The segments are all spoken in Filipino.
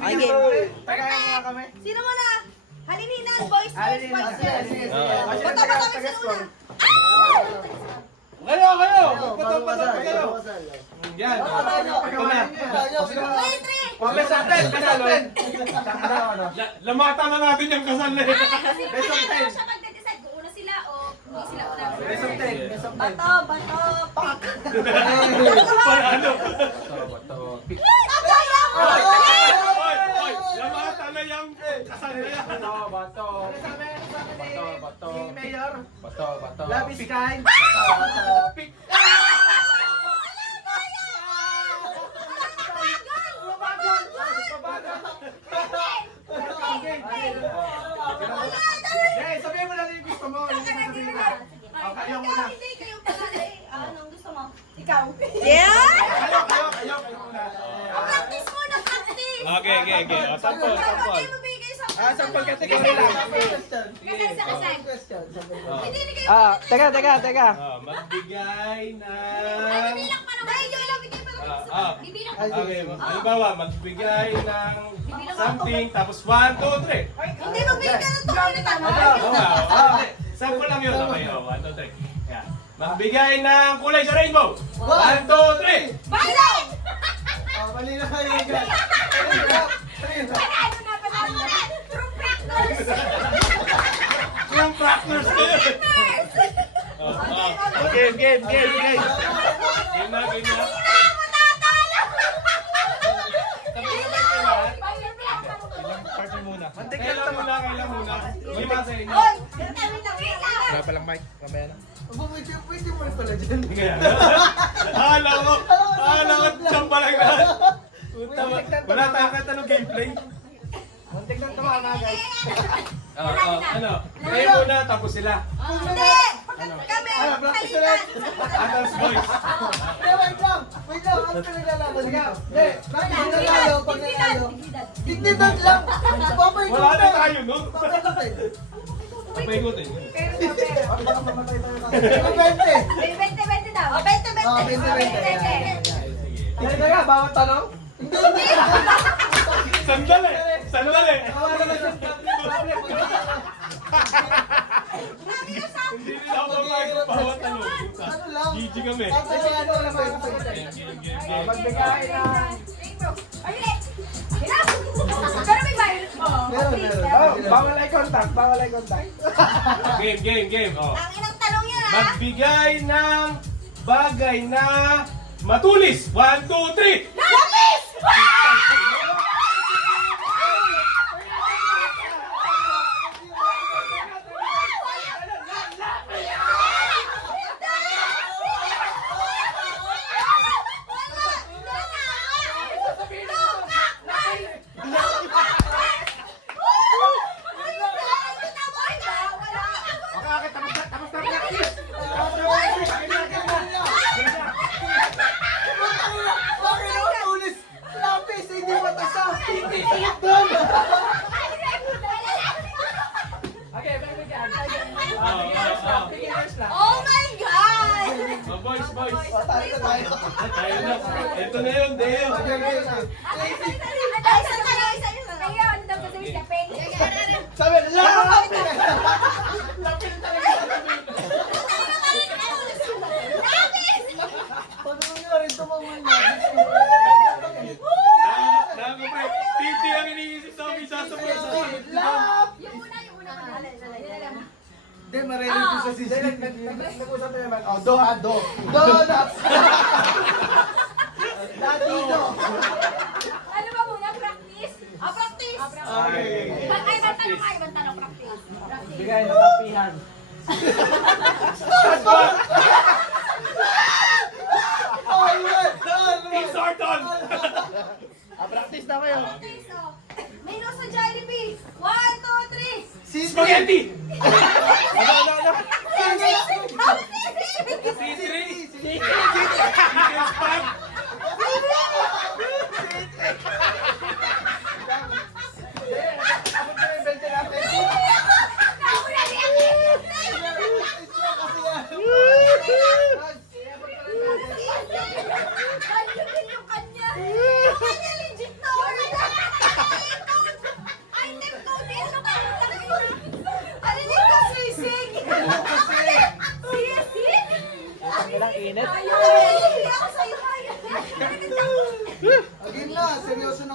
Ay, game. Tagayan mo nga kami. Sino muna? Halininan, boys, boys, Halininan. boys. Sige. Bata ba kami sino muna? Kayo! Patapatap kayo! Yan. Ito na. Uy, three! Wala sa atin. Panalo. Lamata na natin yung kasal na yun. Best of 10. Siya magde-decide kung una sila o hindi sila una. Best of 10. Best of 10. Bato, bato, pak! Panalo. Kaya mo! Oy! Lamata na yung kasal na yan. Bato. Bato. Ni Mayor. Bato. Love is kind. Pick. Hey, sabihin mo lang yung gusto mo. Yung sasabihin mo. Kayo muna. Hindi, kayo pala. Anong gusto mo? Ikaw. Yeah! Kayo muna. Practice muna, practice! Okay. O, Sampol. Kayo mabigay sa... Sampol ka. Tingnan mo lang. Kasal sa kasal. Hindi, hindi kayo. Teka. Magbigay na... Ay, bibilang pa naman. Ay, yung ilang bigay pa naman. Bibilang pa. Okay, halimbawa, magbigay ng something, tapos 1, 2, 3. Hindi, magbigay ka ng tukol na tama. Oo nga. Sample lang yun. Okay, 1, 2, 3. Yeah. Magbigay ng kulay sa rainbow. 1, 2, 3. Balik! Mali na kayo. Panalo na, panalo na. True practice. Yung practice na yun. Game. Game na. Hindi na ako natalo. Partner muna. Kailan muna. May mga sa inyo. Hoy, wait lang. palang mic. Mamaya na. Pwede mo rin pala dyan. Hala ko, tsamba lang na. Wala tayong tanong gameplay. Muntik lang tumama guys. Ano? Kayo muna, tapos sila. Hindi. Kami. Practice ulit. Others boys. Wait lang. Ano ka naglalaban dito? Hindi. Practice nanalo. Pag nanalo. Dignidad lang. Wala na tayo nun. Papaikutin. Papaikutin. Baka mamatay tayo na. 20 daw. 20. Teka, bawat tanong? Sandali. Kawalan na siya. Hindi nila ako magpapawat ano. Ano lang? GG kami. Ano lang ba? Game. Magbigay na. Pero may virus mo. Meron. Bawal eye contact. Game. Oh. Ang inang tanong yun ha. Magbigay ng bagay na matulis. 1, 2, 3. Lapis! Lapis, hindi matasa. Okay, Oh my God! Oh, boys. tayo na. Tayo na. Ito na yun, Deo. Ay, isa. Kaya, ano daw gagawin siya? Sabi, lapis! Paano nyo rin tumawin na? Titi ang iniisip sa amin sasabihin sa akin. Yung una. Hindi, marinig ko sa sisi. Nag-usap na naman. Oh, donuts! Latino! Ano ba muna? Practice? Practice! Okay. Ibang tanong, practice. Bigay ng kapihan. It's our turn. Practice na kayo. Okay, so, may no sa Jollibee. 1, 2, 3. Spaghetti. Ano? C3. Yung kanya legit na oras.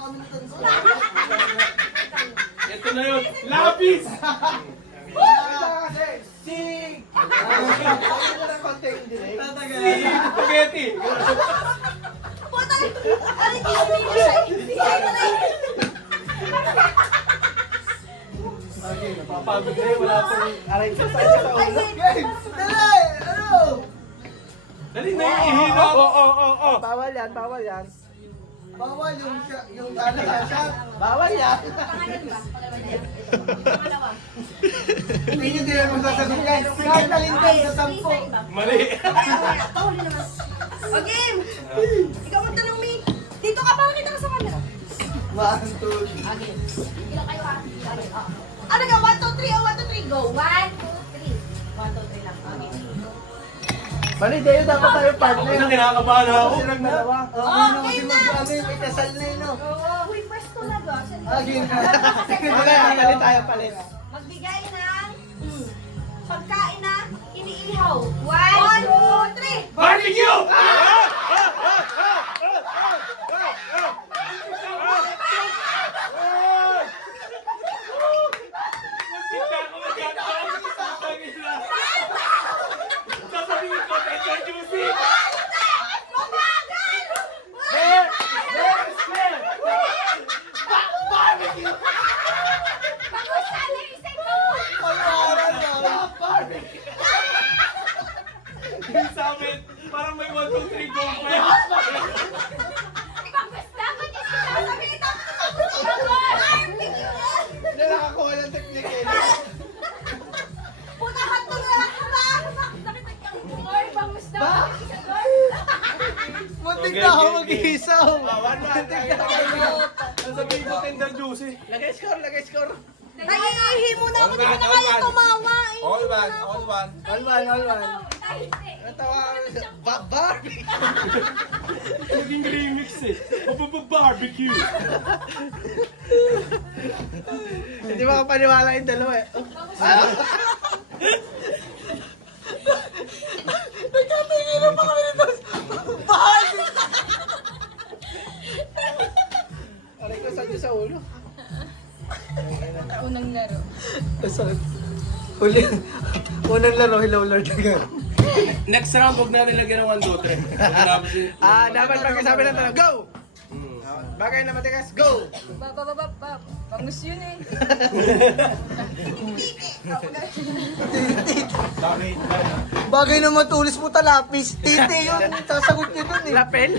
kami ng tanso. Ito na yun. Lapis! Sing! Spaghetti! Puta! Ano yung hindi siya? Papagod na yun. Wala pong aray sa sa ulo. Game! Dali! Ano? Dali na yung ihilap! Bawal yan, bawal yan. Bawal yung lalakasan. Bawal yan. Pangalan ba? Pangalawa. Hindi nyo din ang masasagot yan. Kahit alindang sa 10. Mali! Pahuli naman. O, game! Ikaw ang tanong, Mi. Dito ka, parang kita ka sa camera. 1, 2, 3. Again. Ilang kayo, ah? Okay, ah. Ano ka? 1, 2, 3 o 1, 2, 3, go. 1, 2, 3. 1, 2, 3 lang. Okay. Mali, Deo, dapat tayo Ako partner. na kinakabahan ako. Silang dalawa. Ano kasi mag-ano yung may kasal na yun, no? Uy, pwesto na ba? Game na. Okay, palit tayo, palit. Magbigay ng pagkain na iniihaw. 1, 2, 3. Barbecue! Sasabihin ko, tender juicy! Bagus na yung isang mo. Yung sa amin, parang may 1, 2, 3, go pa yan. Bagus na. Ba't yung sinasabi ito? Bagus! Hindi nakakuha ng technique eh. Puta ka to na lang ba? Oy, bangus na. Muntik Okay, na ako game, mag-isaw. Sasabihin ko, tender juicy. Lagay score, lagay score. Naiihi mo na ako. Di ko na kayo tumawa. All one. All one. Natawa Barbie. Naging remix eh. Barbecue. Hindi makapaniwala yung dalawa eh. Nagkatinginan pa kami nito. Barbie! Aray ko saan sa ulo. Unang laro. Sakit. Unang laro, hello Lord again. Next round, huwag natin lagyan ng 1, 2, 3. Dapat pagkasabi ng tanong, go! Bagay na matigas, go! Bangus yun eh. Bagay na matulis mo talapis. Tite yun. Sasagot nyo dun eh. Lapel?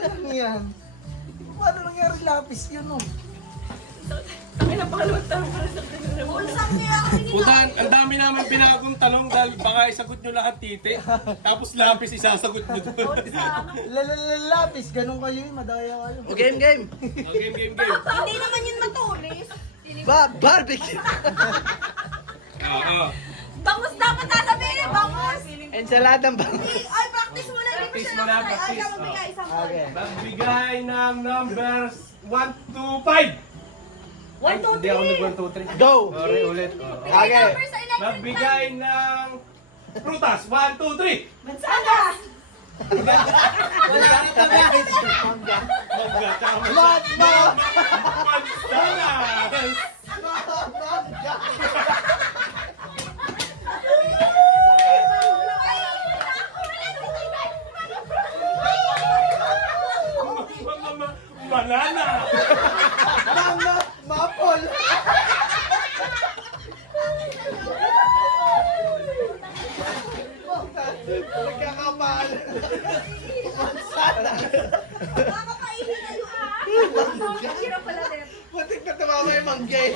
Ano yan? Paano nangyari lapis yun oh? Ulsang niya ako. Puta, ang dami namin pinagong tanong dahil baka isagot nyo lahat tite. Tapos lapis isasagot nyo doon. Lapis, ganun kayo eh. Madaya kayo. O game, game. Game. Hindi naman yun matulis. Barbecue. Oo. Bangus dapat sasabihin eh. Bangus. Ensaladang barbecue. Ay, practice mo na. Hindi mo siya Practice mo na, nakatry. Ay, practice. ka magbigay isang point. Okay. Magbigay ng numbers 1 to 5. 1, 2, 3. Hindi ako nag 1, 2, 3. Go! Sorry, ulit. Okay. Numbers sa electric Magbigay ng prutas. 1, 2, 3. Mansanas. Wala kita guys. Mangga. Tsaka mansanas. Banana. Mapol. Nagkakapal. Nakakaihi kayo ah. Ang hirap pala din. Butik na tumama yung manggay.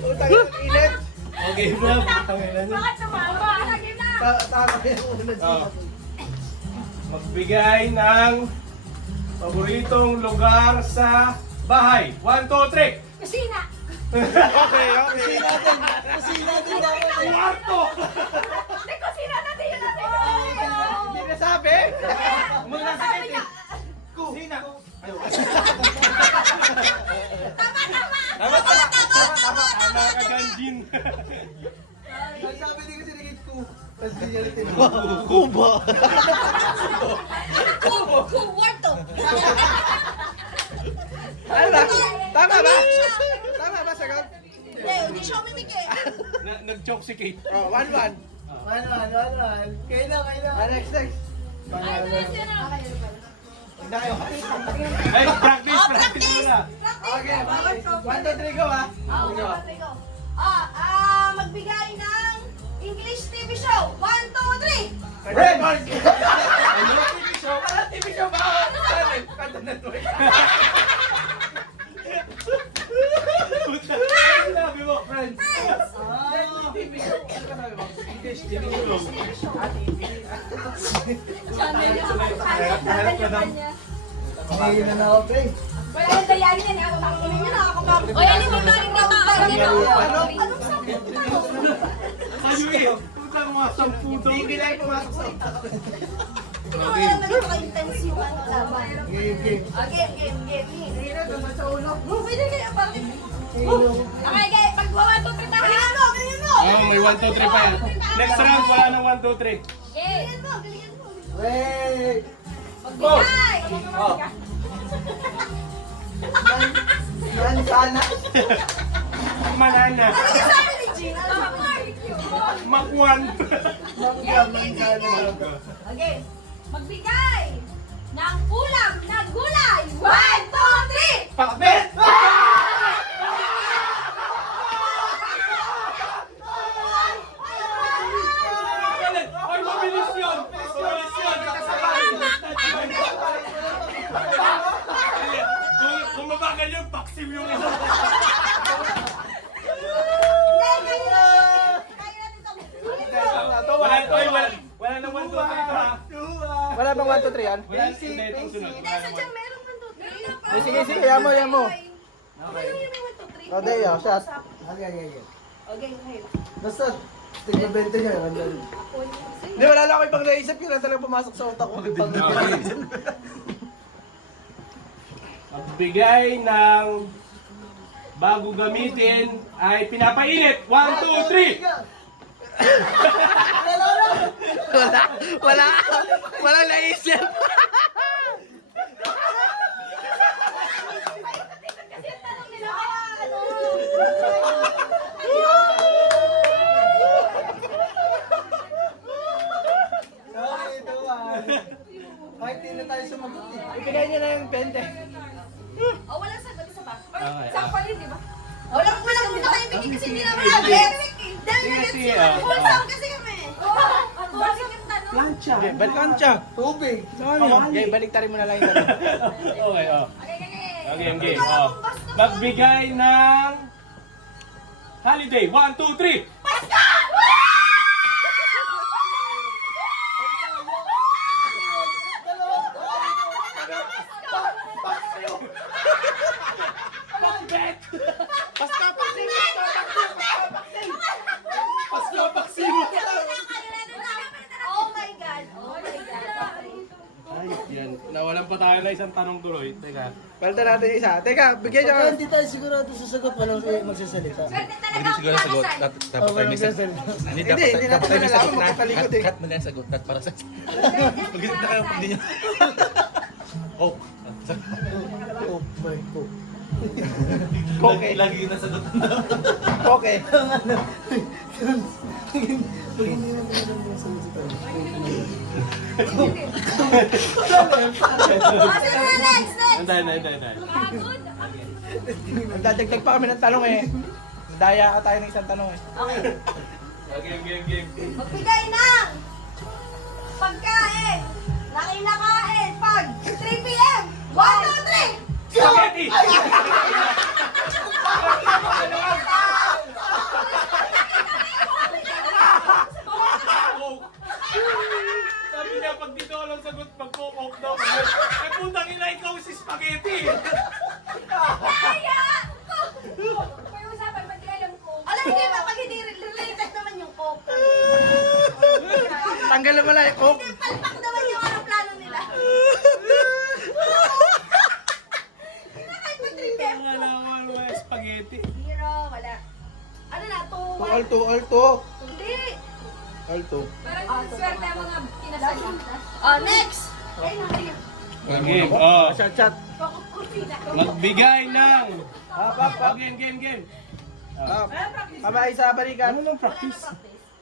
Utang yung init. Okay, bro. Tangina niyo. Bakit sumama? Lagi na. Tama yung unang Oh. Magbigay ng paboritong lugar sa bahay. 1, 2, 3. Kusina. Okay. Kusina din dapat eh. Kwarto. Hindi, kusina natin yun natin. Hindi na sabi. Mga sakit eh. Kusina. Tama ka, Ganjin. Sabi din kasi nagit ko. Tapos di niya rin tinawag. Kuba. Kwarto. Ano ba? Tama ba? Tama ba sagot? Hindi, hindi siya umimigay. Nag-choke si Kate. Oh, 1-1. One. Kayo na. Next. Hindi kayo. Ay, practice muna. Okay, 1, 2, 3, go ha. Magbigay ng English TV show. 1, 2, 3. Raymond! Ano TV show? TV show ba? Kanta na to. Sinabi mo, friends. TV show. Ano ka sabi mo? English TV show. Harap ka daw. Hindi na ako, pre. Wala yung dayari yan. Ako makikinig nyo na. Ako makikinig. O yan yung magaling na tao. Anong sabi mo? Ayun eh. Puta mo nga, 10 daw. Hindi lang pumasok sa utak ko. Hindi ko alam na napaka-intense yung ano laban. Game. Game. Pwede kayo parang. Okay, guys. Pag 1, 2, 3 pa. Galingan mo. Oh, may 1, 2, 3 pa yan. Next round, wala nang 1, 2, 3. Galingan mo. Wait. Magbigay. Yan sana. Manana. Ano yung sabi ni Jean? Makwan. Okay. Magbigay ng kulang na gulay. 1, 2, 3. Pakbet! Ay, mabilis yun. Mabilis yun. Kung mabagal yun, paksim yung isa. Wala nang 1, 2, 3 ha. Wala bang 1, 2, 3 yan? Wala, hindi, itong sunod. Sige, yan mo. Oh, there you go, shot. Okay. Okay. Basta, tignan-benta niya. Hindi, wala lang ako ibang naisip. Yun lang talagang pumasok sa utak ko. Magbigay ng bago gamitin ay pinapainit. 1, 2, 3. Wala naisip. Kahit hindi na tayo sumagot eh. Ibigay niyo na yung 20. Oh, walang sagot isa pa. Okay, Sample yun, di ba? Walang punta kayo bigay kasi hindi naman alam. Dahil Sige, nag-gets yun. Wholesome kasi kami. Wholesome yung tanong. Okay, balik ka siya. Tubig. Okay, balik tayo mo na lang yung tanong. Okay, oh. Okay. Okay, oh. Magbigay ng holiday. 1, 2, 3. Pasko! Oh my God. Ay, yan. Nawalan pa tayo na isang tanong tuloy. Teka. Palitan natin yung isa. Teka, bigyan niyo. Pagka hindi tayo sigurado sa sagot, walang magsasalita. Swerte talaga Hindi siguro sagot. Dapat tayo may sagot. Hindi natin may alam sagot kung na. makapalikot eh. Cut mo na yung sagot. Cut para sa... Mag-isip na kayo pag di nyo. Oh. Oh my God. Okay. Lagi yung nasagot. Okay. Pag hindi na tayo magsasalita. Next. Anday. Magdadagdag pa kami ng tanong eh. Daya ka tayo ng isang tanong eh. Okay. Game. Magbigay ng pagkain na kinakain pag 3 p.m. 1, 2, 3. Spaghetti! Sabi niya, pag dito alam sagot, pag-coke daw. Eh, putang ina, ikaw si spaghetti! Kaya! Pag-usapan, ba't di alam ko? Alam niyo ba, pag hindi related naman yung coke. Tanggalan mo lang yung coke. Hindi, palpak naman yung aeroplano nila. Kinakain pa 3 p.m. Wala spaghetti. Zero, wala. Ano na, 2, All 1. two. Hindi. All two. Parang swerte ang mga kinasal. Oh, next! Game. Oh. Shot. Magbigay ng... Up. Game. Kamay sa balikan. Ano nang practice?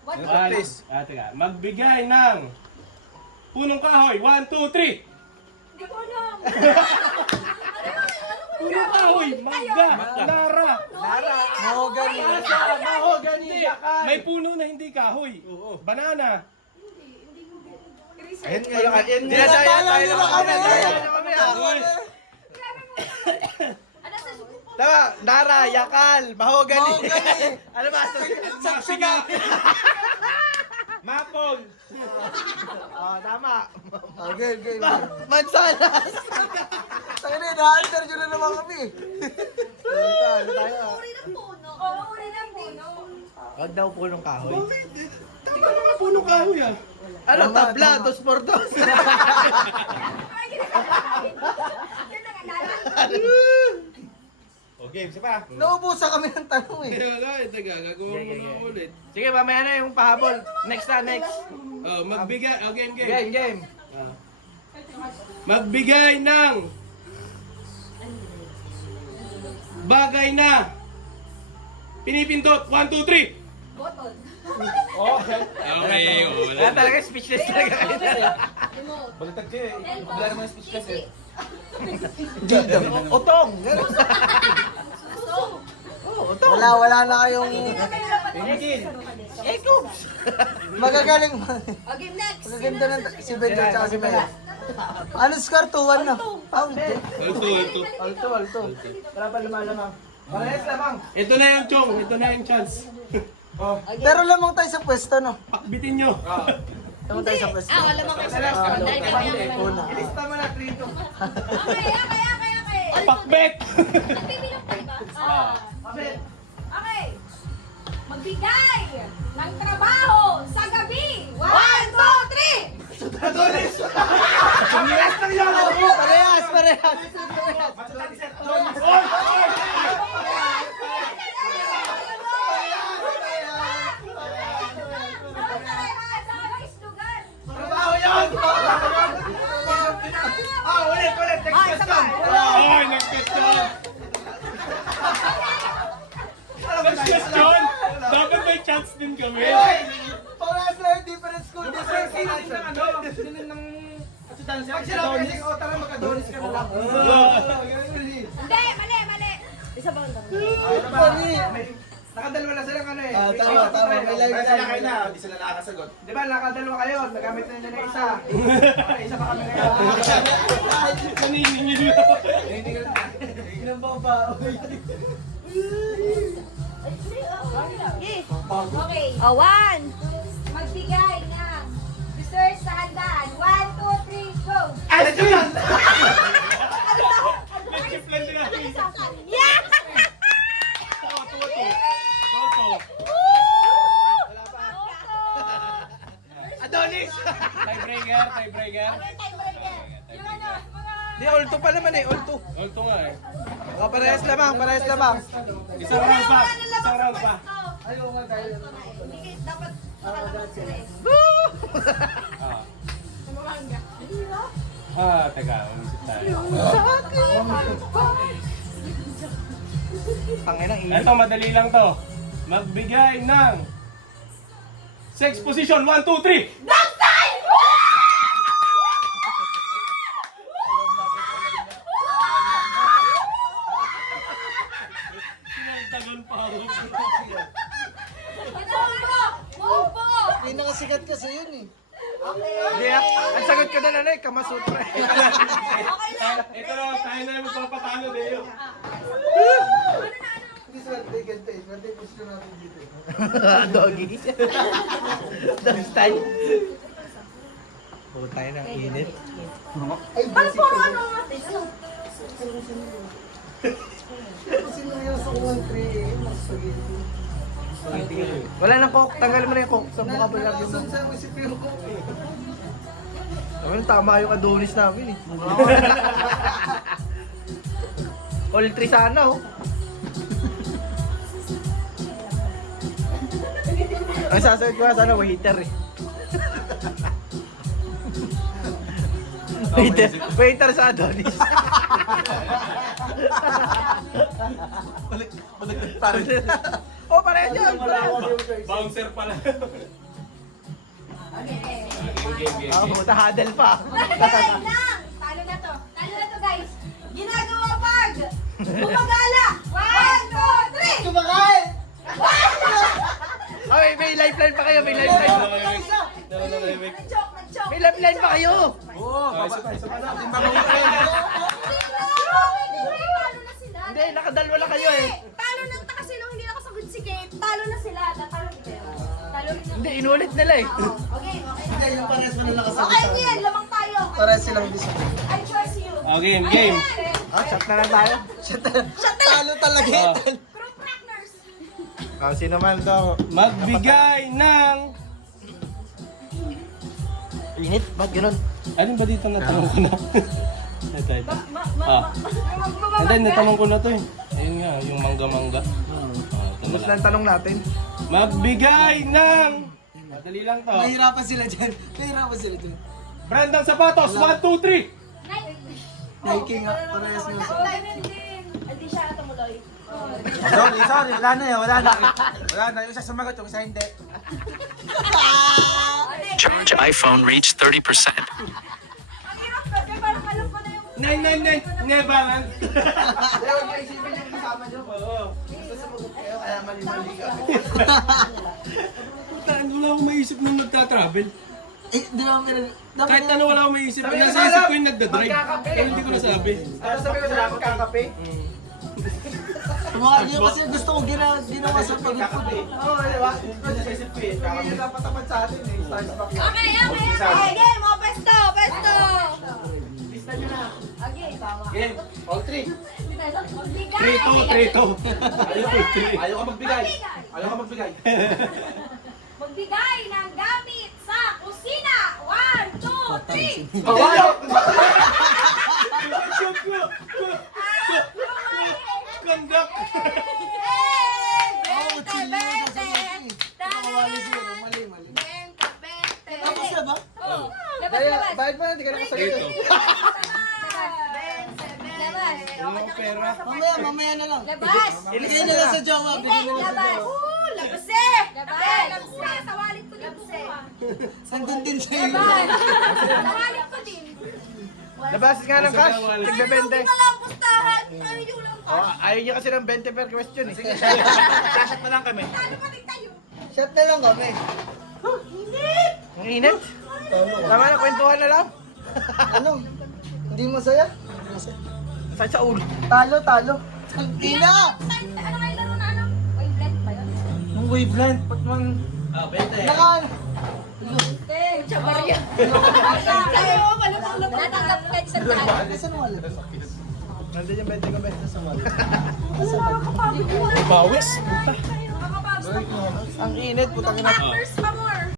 What? Practice. Teka. Magbigay ng... punong kahoy. 1, 2, 3. Hindi ko alam. Punong kahoy. Mangga. Lara. Lara. Mahogany. Mahogany. Yakal. May puno na hindi kahoy. Banana. Ayun nga. Dinadaya tayo ng kami. Ano sa suko po? Tama. Nara. Yakal. Mahogany. Mahogany. Ano ba? Masiga. Mapon. Tama. Game. Mansanas. Tayo na, na-answer nyo na naman kami. Uri ng puno. Oo, uri ng puno. Huwag daw punong kahoy. Hindi ko naman punong kahoy ah. Ano? Tabla. 2 por 2. Ay, yun na nga, Lara. O game, siya pa. Naubusan kami ng tanong eh. Teka, gagawa mo na ulit. Sige, mamaya na yung pahabol. Next. Oh, magbigay. Oh, game. Game. Magbigay ng bagay na pinipindot. 1, 2, 3. Botol. Okay. Okay, wala. Kaya talaga speechless talaga. Remote. Baliktad ka eh. Wala naman speechless eh. Utong. So, Utong. Wala na kayong Ekups. magagaling. Okay, next. Magaganda ng si Benjo at si Mel. Ano score? 2-1 na. Alto. Wala pa lumalamang. Parehas lamang. Ito na yung chong. Ito na yung chance. Pero lamang tayo sa pwesto, no? Pakbitin nyo. Lamang tayo sa pwesto. Wala mo kayo sa restaurant. Dahil kami ang Una. Ilista mo na 3 to. Okay. Pakbet! Nagbibilang tayo ba? Kapit. Okay. Magbigay ng trabaho sa gabi. 1, 2, 3. Adonis. Parehas na yun. Parehas. Trabaho yun. Ulit. Next question. Ay, next question! Next question! Dapat may chance din kami. Parehas na yung different school. Different Pag sila kasi tara mag-Adonis ka na lang. Hindi, mali. Isa ba ang Nakadalawa na silang ano eh. Tama. May live time. Hindi sila nakakasagot. Di ba, nakadalawa kayo. Nagamit na nila na isa. Okay, isa pa kami ngayon. Naniningil. Okay. 1. Magbigay ng dessert sa handaan. 1, 2, 3, go. Chip lang nila. Yeah! Adonis! Tiebreaker. Yung ano, mga... Di, ulto pa naman eh, ulto. Ulto nga eh. Parehas lamang. Isang round pa. Ayaw nga tayo. Hindi dapat nakalabas sila eh. Teka. Umisip tayo. Tangina, Ito, madali lang to. Magbigay ng sex position. 1, 2, 3. Sinagdagan pa ako. Mumbo! Pinakasikat kasi yun eh. Hindi, ang sagot ka na eh, Kamasutra. Ito na, tayo na yung magpapatalo dito. Hindi swerte, ganito eh. Swerte yung gusto natin dito eh. Doggy. Dog style. Puta tayo ng init. Ay, Ano basic po ka ano yun. natin? Ano? Sino yung sa 1-3 eh? Mas spaghetti. Wala nang coke, tanggal mo na yung coke sa mukha mo lang Nakasun sa isip yung ko. Tama yung Adonis namin eh. All 3 sana oh. Ang sasagot ko nga sana waiter eh. Waiter sa Adonis. Oh, pareho dyan. Bouncer pala. Okay. Game. Ah, puta, huddle pa. Magbigay ng, talo na to guys. Ginagawa pag gumagala. 1, 2, 3. Kumakain! Okay, may lifeline pa kayo, may lifeline pa. Nag-joke. May lifeline pa kayo. Isa pa na. Talo na sila. Hindi, nakadalwa lang kayo eh. Talo na kasi nung hindi nakasagot si Kate. Talo na sila. Talo na sila. Hindi, inulit nila eh. Okay. Hindi, yung pares mo na nakasagot Okay, sa akin. Ian. Lamang tayo. Pares silang bisa. I trust you. Game. Ayan. Ah, shot na lang tayo. Shut the Talo talaga ito. Fruit crackers. Sino man daw? Magbigay ng... Init? Ba't ganun? Alin ba dito natanong ko na? Ito. And then, natanong ko na to eh. Ayun nga, yung mangga-mangga. Ito na Mas lang. lang tanong natin. Magbigay ng... Madali lang to. Nahihirapan sila dyan. Brandang sapatos, 1, 2, 3! Nike nga, pares mo. Hindi siya tumuloy. Sorry, wala na yun, wala na. Wala na, yung isa sumagot, yung isa hindi. Charge iPhone reached 30%. Ang hirap kasi parang alam ko na yung... 999, nebalance. Huwag niyo isipin yung kasama niyo. Oo. Basta sumagot kayo, kaya mali-mali ka. Wala akong maisip nung nagta-travel. Eh, di ba meron? Kahit ano wala akong maisip. Sabi ko Nasa sa isip harap, ko yung nagdadrive. magkakape. Pero hindi ko nasabi. Ano sabi ko sa lahat, kakape? Tumawa niyo kasi gusto ko ginawa sa pag-ipon. Oo, di ba? Nasa isip ko eh. Hindi yung dapat tapat sa atin eh. Starbucks yan. Okay. Game mo, pesto. Lista nyo na. Okay, bawa. Game. All three. Magbigay. 3-2. Ayaw ka magbigay. Ayaw ka magbigay. Magbigay ng gamit sa kusina. 1, 2, 3. Conduct. Tapos na ba? Bayad pa, hindi ka nakasagot eh. Mamaya na lang. Labas! Bigay na lang sa jowa. Bigay na lang sa Labas! jowa. Labas eh! Labas! Sa wallet ko din buka. Sandun din siya yun. Labas! Sa wallet ko din. Labas nga ng cash. Tigbe-bente. Ayaw lang pustahan. Ayaw lang Oh, ayaw niya kasi ng 20 per question eh. Sasat na lang kami. Talo pa rin tayo. Shot na lang kami. Init! Ang init. Tama na, kwentuhan na lang. Ano? Hindi masaya? Sakit sa ulo. Talo. Tangina! Ano kayo laro na ano? Wavelength ba yun? Yung wavelength. Ba't mang... Naka... Chabarya. Ayaw mo, malutong-lutong. Natanggap ka sa daan. Saan wala? Nandun yung 20 ko ba? Sa wala. Bawis. Ang init, putang ina. Crackers pa more.